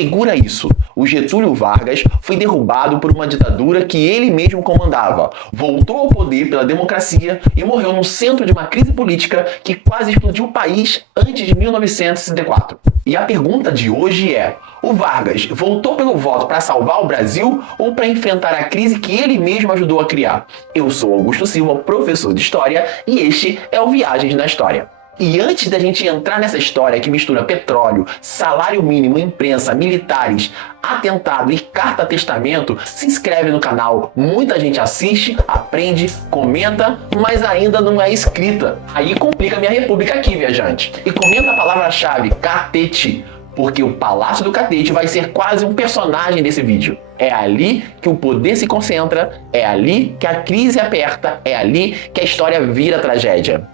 Segura isso. O Getúlio Vargas foi derrubado por uma ditadura que ele mesmo comandava, voltou ao poder pela democracia e morreu no centro de uma crise política que quase explodiu o país antes de 1964. E a pergunta de hoje é: o Vargas voltou pelo voto para salvar o Brasil ou para enfrentar a crise que ele mesmo ajudou a criar? Eu sou Augusto Silva, professor de História, e este é o Viagens na História. E antes da gente entrar nessa história que mistura petróleo, salário mínimo, imprensa, militares, atentado e carta-testamento, se inscreve no canal. Muita gente assiste, aprende, comenta, mas ainda não é inscrita. Aí complica a minha república aqui, viajante. E comenta a palavra-chave, catete, porque o Palácio do Catete vai ser quase um personagem desse vídeo. É ali que o poder se concentra, é ali que a crise aperta, é ali que a história vira tragédia.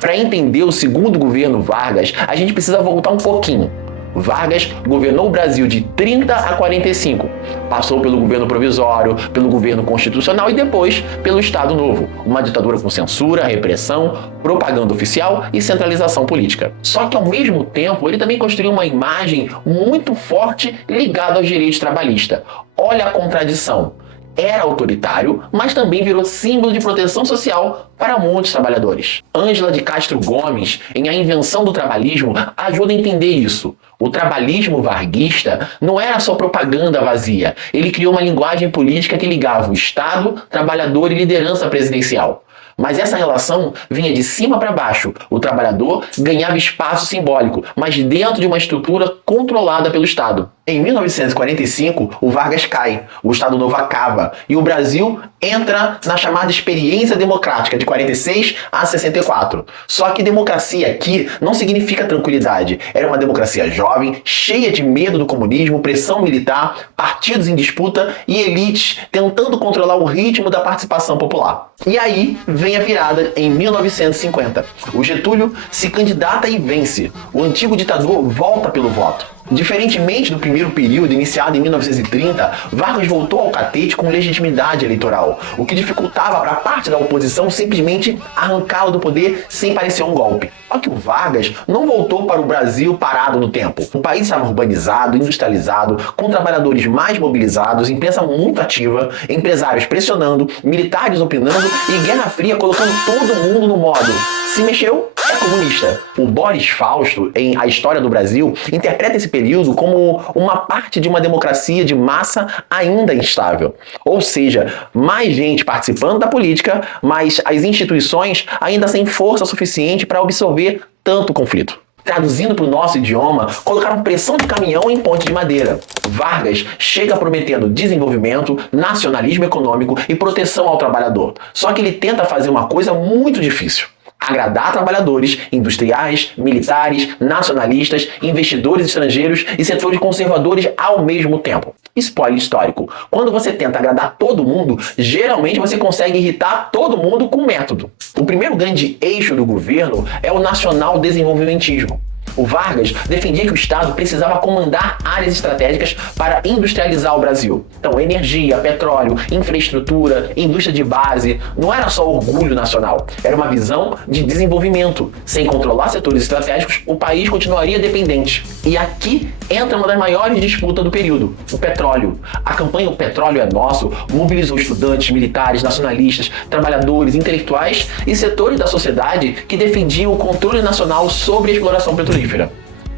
Para entender o segundo governo Vargas, a gente precisa voltar um pouquinho. Vargas governou o Brasil de 30 a 45. Passou pelo governo provisório, pelo governo constitucional e depois pelo Estado Novo. Uma ditadura com censura, repressão, propaganda oficial e centralização política. Só que ao mesmo tempo ele também construiu uma imagem muito forte ligada aos direitos trabalhistas. Olha a contradição. Era autoritário, mas também virou símbolo de proteção social para muitos trabalhadores. Ângela de Castro Gomes, em A Invenção do Trabalhismo, ajuda a entender isso. O trabalhismo varguista não era só propaganda vazia. Ele criou uma linguagem política que ligava o Estado, trabalhador e liderança presidencial. Mas essa relação vinha de cima para baixo. O trabalhador ganhava espaço simbólico, mas dentro de uma estrutura controlada pelo Estado. Em 1945, o Vargas cai, o Estado Novo acaba e o Brasil entra na chamada experiência democrática de 46 a 64. Só que democracia aqui não significa tranquilidade. Era uma democracia jovem, cheia de medo do comunismo, pressão militar, partidos em disputa e elites tentando controlar o ritmo da participação popular. E aí vem a virada em 1950. O Getúlio se candidata e vence. O antigo ditador volta pelo voto. Diferentemente do primeiro período, iniciado em 1930, Vargas voltou ao catete com legitimidade eleitoral, o que dificultava para parte da oposição simplesmente arrancá-lo do poder sem parecer um golpe. Só que o Vargas não voltou para o Brasil parado no tempo. O país estava urbanizado, industrializado, com trabalhadores mais mobilizados, imprensa muito ativa, empresários pressionando, militares opinando e Guerra Fria colocando todo mundo no modo: se mexeu, é comunista. O Boris Fausto, em A História do Brasil, interpreta esse período como uma parte de uma democracia de massa ainda instável. Ou seja, mais gente participando da política, mas as instituições ainda sem força suficiente para absorver tanto conflito. Traduzindo para o nosso idioma, colocaram pressão de caminhão em ponte de madeira. Vargas chega prometendo desenvolvimento, nacionalismo econômico e proteção ao trabalhador. Só que ele tenta fazer uma coisa muito difícil: agradar trabalhadores, industriais, militares, nacionalistas, investidores estrangeiros e setores conservadores ao mesmo tempo. Spoiler histórico: quando você tenta agradar todo mundo, geralmente você consegue irritar todo mundo com método. O primeiro grande eixo do governo é o nacional desenvolvimentismo. O Vargas defendia que o Estado precisava comandar áreas estratégicas para industrializar o Brasil. Então, energia, petróleo, infraestrutura, indústria de base, não era só orgulho nacional, era uma visão de desenvolvimento. Sem controlar setores estratégicos, o país continuaria dependente. E aqui entra uma das maiores disputas do período: o petróleo. A campanha O Petróleo é Nosso mobilizou estudantes, militares, nacionalistas, trabalhadores, intelectuais e setores da sociedade que defendiam o controle nacional sobre a exploração petrolífera.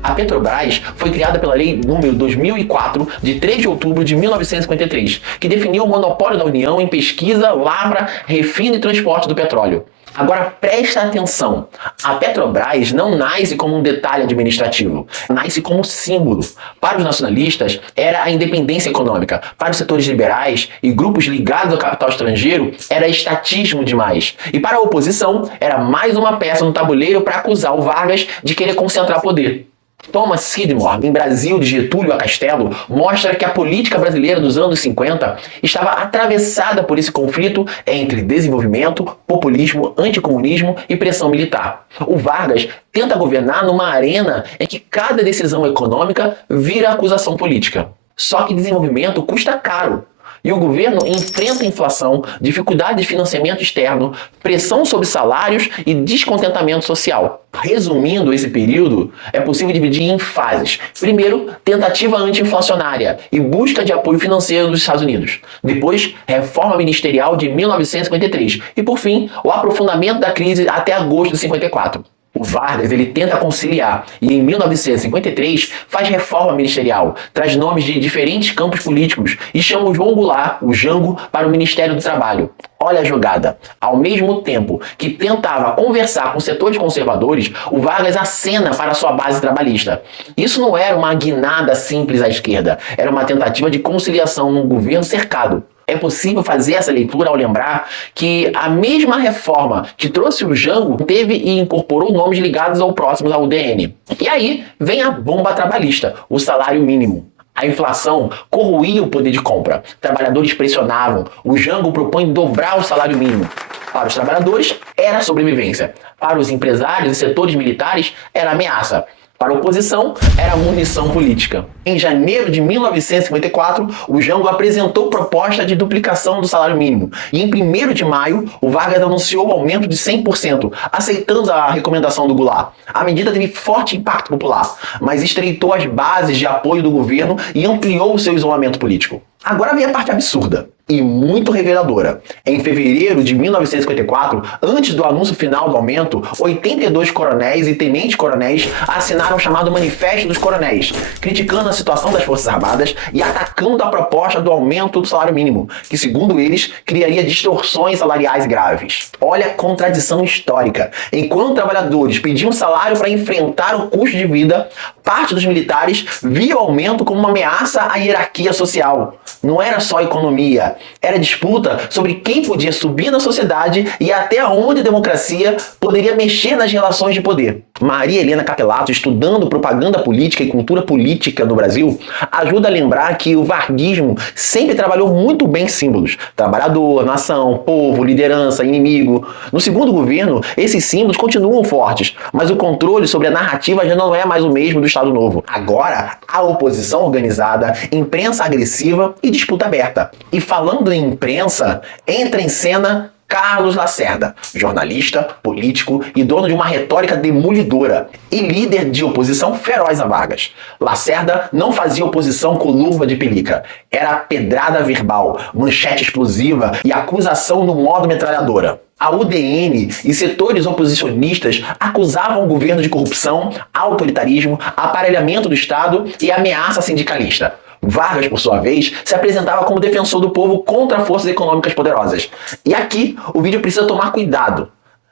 A Petrobras foi criada pela Lei nº 2004, de 3 de outubro de 1953, que definiu o monopólio da União em pesquisa, lavra, refino e transporte do petróleo. Agora presta atenção, a Petrobras não nasce como um detalhe administrativo, nasce como símbolo. Para os nacionalistas era a independência econômica, para os setores liberais e grupos ligados ao capital estrangeiro era estatismo demais. E para a oposição era mais uma peça no tabuleiro para acusar o Vargas de querer concentrar poder. Thomas Skidmore, em Brasil de Getúlio a Castelo, mostra que a política brasileira dos anos 50 estava atravessada por esse conflito entre desenvolvimento, populismo, anticomunismo e pressão militar. O Vargas tenta governar numa arena em que cada decisão econômica vira acusação política. Só que desenvolvimento custa caro. E o governo enfrenta inflação, dificuldade de financiamento externo, pressão sobre salários e descontentamento social. Resumindo esse período, é possível dividir em fases. Primeiro, tentativa anti-inflacionária e busca de apoio financeiro dos Estados Unidos. Depois, reforma ministerial de 1953. E, por fim, o aprofundamento da crise até agosto de 54. O Vargas ele tenta conciliar e em 1953 faz reforma ministerial, traz nomes de diferentes campos políticos e chama o João Goulart, o Jango, para o Ministério do Trabalho. Olha a jogada. Ao mesmo tempo que tentava conversar com setores conservadores, o Vargas acena para sua base trabalhista. Isso não era uma guinada simples à esquerda, era uma tentativa de conciliação num governo cercado. É possível fazer essa leitura ao lembrar que a mesma reforma que trouxe o Jango teve e incorporou nomes ligados ou próximos ao UDN. E aí vem a bomba trabalhista, o salário mínimo. A inflação corroía o poder de compra. Trabalhadores pressionavam. O Jango propõe dobrar o salário mínimo. Para os trabalhadores, era sobrevivência. Para os empresários e setores militares, era ameaça. Para a oposição, era munição política. Em janeiro de 1954, o Jango apresentou proposta de duplicação do salário mínimo. E em 1º de maio, o Vargas anunciou o aumento de 100%, aceitando a recomendação do Goulart. A medida teve forte impacto popular, mas estreitou as bases de apoio do governo e ampliou o seu isolamento político. Agora vem a parte absurda e muito reveladora. Em fevereiro de 1954, antes do anúncio final do aumento, 82 coronéis e tenentes-coronéis assinaram o chamado Manifesto dos Coronéis, criticando a situação das Forças Armadas e atacando a proposta do aumento do salário mínimo, que, segundo eles, criaria distorções salariais graves. Olha a contradição histórica. Enquanto trabalhadores pediam salário para enfrentar o custo de vida, parte dos militares via o aumento como uma ameaça à hierarquia social. Não era só economia, era disputa sobre quem podia subir na sociedade e até onde a democracia poderia mexer nas relações de poder. Maria Helena Capelato, estudando propaganda política e cultura política no Brasil, ajuda a lembrar que o varguismo sempre trabalhou muito bem símbolos: trabalhador, nação, povo, liderança, inimigo. No segundo governo, esses símbolos continuam fortes, mas o controle sobre a narrativa já não é mais o mesmo do Estado Novo. Agora, há oposição organizada, imprensa agressiva e disputa aberta. E falando em imprensa, entra em cena Carlos Lacerda, jornalista, político e dono de uma retórica demolidora e líder de oposição feroz a Vargas. Lacerda não fazia oposição com luva de pelica. Era pedrada verbal, manchete explosiva e acusação no modo metralhadora. A UDN e setores oposicionistas acusavam o governo de corrupção, autoritarismo, aparelhamento do Estado e ameaça sindicalista. Vargas, por sua vez, se apresentava como defensor do povo contra forças econômicas poderosas. E aqui o vídeo precisa tomar cuidado.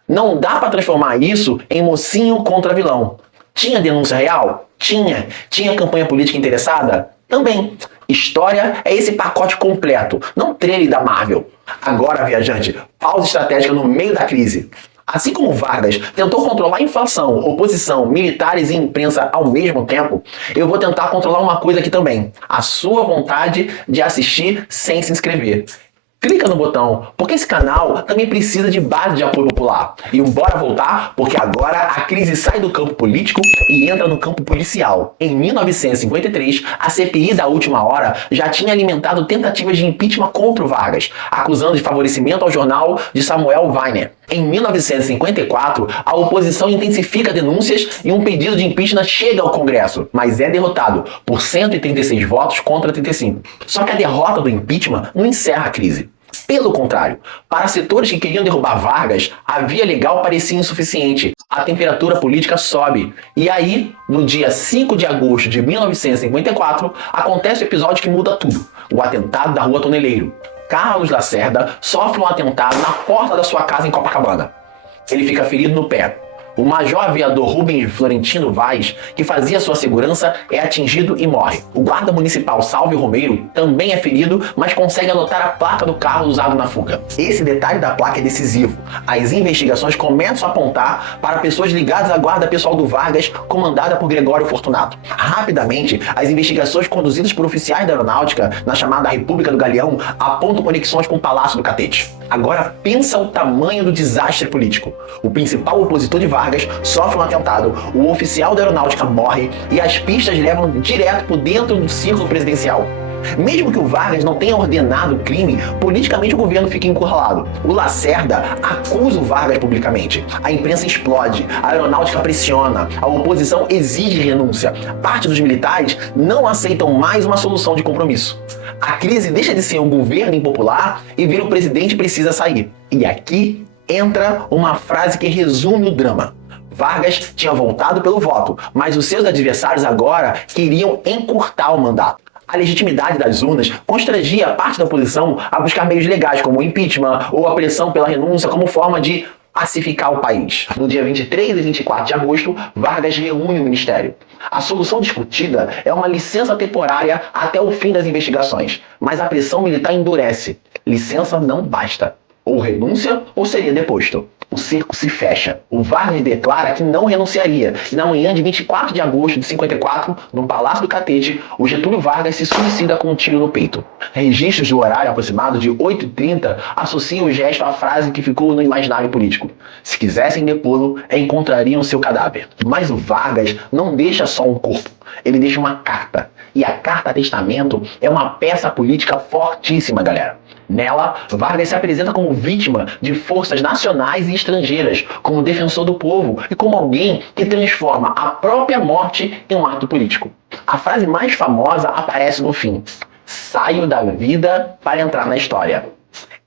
Não dá para transformar isso em mocinho contra vilão. Tinha denúncia real? Tinha. Tinha campanha política interessada? Também. História é esse pacote completo, não trailer da Marvel. Agora, viajante, pausa estratégica no meio da crise. Assim como Vargas tentou controlar a inflação, oposição, militares e imprensa ao mesmo tempo, eu vou tentar controlar uma coisa aqui também: a sua vontade de assistir sem se inscrever. Clica no botão, porque esse canal também precisa de base de apoio popular. E bora voltar, porque agora a crise sai do campo político e entra no campo policial. Em 1953, a CPI da última hora já tinha alimentado tentativas de impeachment contra o Vargas, acusando de favorecimento ao jornal de Samuel Weiner. Em 1954, a oposição intensifica denúncias e um pedido de impeachment chega ao Congresso, mas é derrotado por 136 votos contra 35. Só que a derrota do impeachment não encerra a crise. Pelo contrário, para setores que queriam derrubar Vargas, a via legal parecia insuficiente. A temperatura política sobe. E aí, no dia 5 de agosto de 1954, acontece o episódio que muda tudo: o atentado da Rua Toneleiro. Carlos Lacerda sofre um atentado na porta da sua casa em Copacabana. Ele fica ferido no pé. O major aviador Rubens Florentino Vaz, que fazia sua segurança, é atingido e morre. O guarda municipal Salvio Romero também é ferido, mas consegue anotar a placa do carro usado na fuga. Esse detalhe da placa é decisivo. As investigações começam a apontar para pessoas ligadas à guarda pessoal do Vargas, comandada por Gregório Fortunato. Rapidamente, as investigações conduzidas por oficiais da aeronáutica, na chamada República do Galeão, apontam conexões com o Palácio do Catete. Agora pensa o tamanho do desastre político. O principal opositor de Vargas sofre um atentado, o oficial da aeronáutica morre e as pistas levam direto por dentro do círculo presidencial. Mesmo que o Vargas não tenha ordenado o crime, politicamente o governo fica encurralado. O Lacerda acusa o Vargas publicamente. A imprensa explode, a aeronáutica pressiona, a oposição exige renúncia. Parte dos militares não aceitam mais uma solução de compromisso. A crise deixa de ser um governo impopular e vira o presidente precisa sair. E aqui entra uma frase que resume o drama. Vargas tinha voltado pelo voto, mas os seus adversários agora queriam encurtar o mandato. A legitimidade das urnas constrangia parte da oposição a buscar meios legais, como o impeachment ou a pressão pela renúncia, como forma de pacificar o país. No dia 23 e 24 de agosto, Vargas reúne o ministério. A solução discutida é uma licença temporária até o fim das investigações, mas a pressão militar endurece. Licença não basta. Ou renúncia ou seria deposto. O cerco se fecha. O Vargas declara que não renunciaria. E na manhã de 24 de agosto de 54, no Palácio do Catete, o Getúlio Vargas se suicida com um tiro no peito. Registros do horário aproximado de 8h30 associam o gesto à frase que ficou no imaginário político. Se quisessem depô-lo, encontrariam seu cadáver. Mas o Vargas não deixa só um corpo. Ele deixa uma carta. E a carta testamento é uma peça política fortíssima, galera. Nela, Vargas se apresenta como vítima de forças nacionais e estrangeiras, como defensor do povo e como alguém que transforma a própria morte em um ato político. A frase mais famosa aparece no fim: "Saio da vida para entrar na história".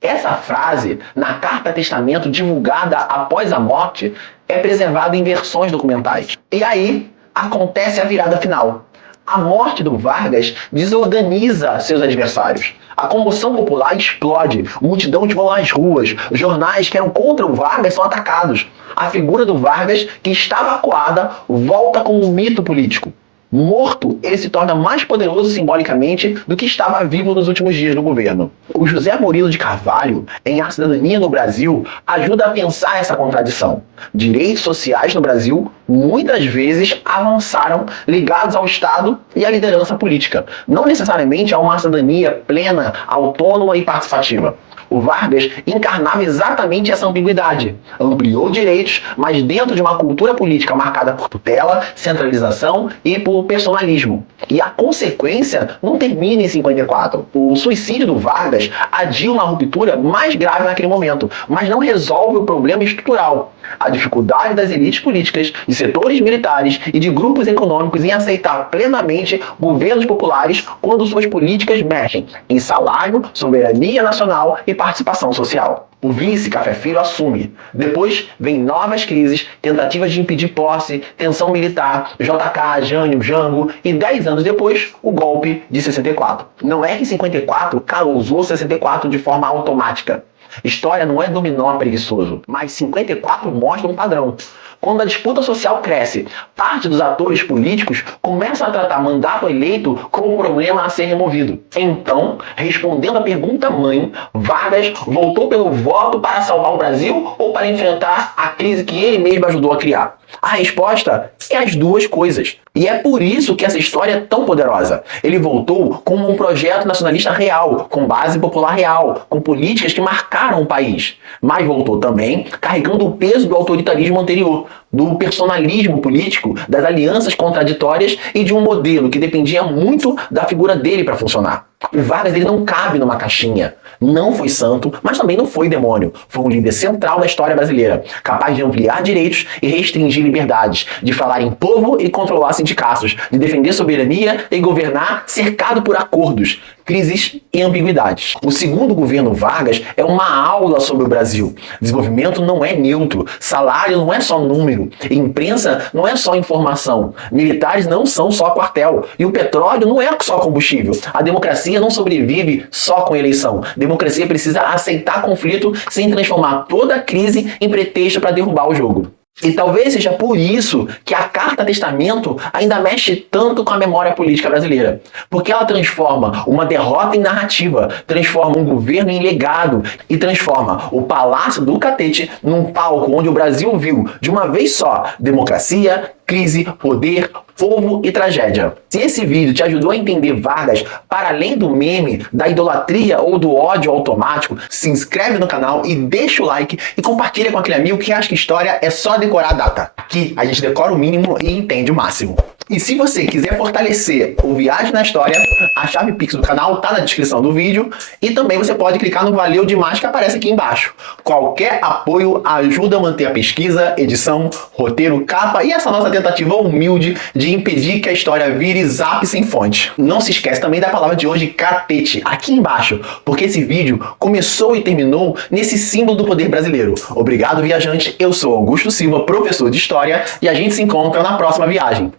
Essa frase, na carta testamento divulgada após a morte, é preservada em versões documentais. E aí acontece a virada final. A morte do Vargas desorganiza seus adversários. A comoção popular explode, multidões vão às ruas, jornais que eram contra o Vargas são atacados. A figura do Vargas, que estava acuada, volta como um mito político. Morto, ele se torna mais poderoso simbolicamente do que estava vivo nos últimos dias do governo. O José Murilo de Carvalho, em A Cidadania no Brasil, ajuda a pensar essa contradição. Direitos sociais no Brasil muitas vezes avançaram ligados ao Estado e à liderança política, não necessariamente a uma cidadania plena, autônoma e participativa. O Vargas encarnava exatamente essa ambiguidade. Ampliou direitos, mas dentro de uma cultura política marcada por tutela, centralização e por personalismo. E a consequência não termina em 54. O suicídio do Vargas adiu uma ruptura mais grave naquele momento, mas não resolve o problema estrutural. A dificuldade das elites políticas, de setores militares e de grupos econômicos em aceitar plenamente governos populares quando suas políticas mexem em salário, soberania nacional e participação social. O vice Café Filho assume. Depois vem novas crises, tentativas de impedir posse, tensão militar, JK, Jânio, Jango e 10 anos depois, o golpe de 64. Não é que 54 causou 64 de forma automática. História não é dominó preguiçoso, mas 54 mostra um padrão. Quando a disputa social cresce, parte dos atores políticos começam a tratar mandato eleito como um problema a ser removido. Então, respondendo à pergunta mãe, Vargas voltou pelo voto para salvar o Brasil ou para enfrentar a crise que ele mesmo ajudou a criar? A resposta é as duas coisas. E é por isso que essa história é tão poderosa. Ele voltou como um projeto nacionalista real, com base popular real, com políticas que marcaram o país. Mas voltou também carregando o peso do autoritarismo anterior, do personalismo político, das alianças contraditórias e de um modelo que dependia muito da figura dele para funcionar. O Vargas ele não cabe numa caixinha. Não foi santo, mas também não foi demônio. Foi um líder central da história brasileira, capaz de ampliar direitos e restringir liberdades, de falar em povo e controlar sindicatos, de defender soberania e governar cercado por acordos, crises e ambiguidades. O segundo governo Vargas é uma aula sobre o Brasil. Desenvolvimento não é neutro, salário não é só número, imprensa não é só informação, militares não são só quartel, e o petróleo não é só combustível. A democracia não sobrevive só com eleição. Democracia precisa aceitar conflito sem transformar toda a crise em pretexto para derrubar o jogo. E talvez seja por isso que a Carta Testamento ainda mexe tanto com a memória política brasileira. Porque ela transforma uma derrota em narrativa, transforma um governo em legado e transforma o Palácio do Catete num palco onde o Brasil viu, de uma vez só, democracia, crise, poder, povo e tragédia. Se esse vídeo te ajudou a entender Vargas para além do meme, da idolatria ou do ódio automático, se inscreve no canal e deixa o like e compartilha com aquele amigo que acha que história é só decorar a data. Aqui a gente decora o mínimo e entende o máximo. E se você quiser fortalecer o Viagem na História, a chave Pix do canal tá na descrição do vídeo e também você pode clicar no Valeu Demais que aparece aqui embaixo. Qualquer apoio ajuda a manter a pesquisa, edição, roteiro, capa e essa nossa tentativa humilde de impedir que a história vire zap sem fonte. Não se esquece também da palavra de hoje, catete, aqui embaixo, porque esse vídeo começou e terminou nesse símbolo do poder brasileiro. Obrigado, viajante. Eu sou Augusto Silva, professor de História, e a gente se encontra na próxima viagem.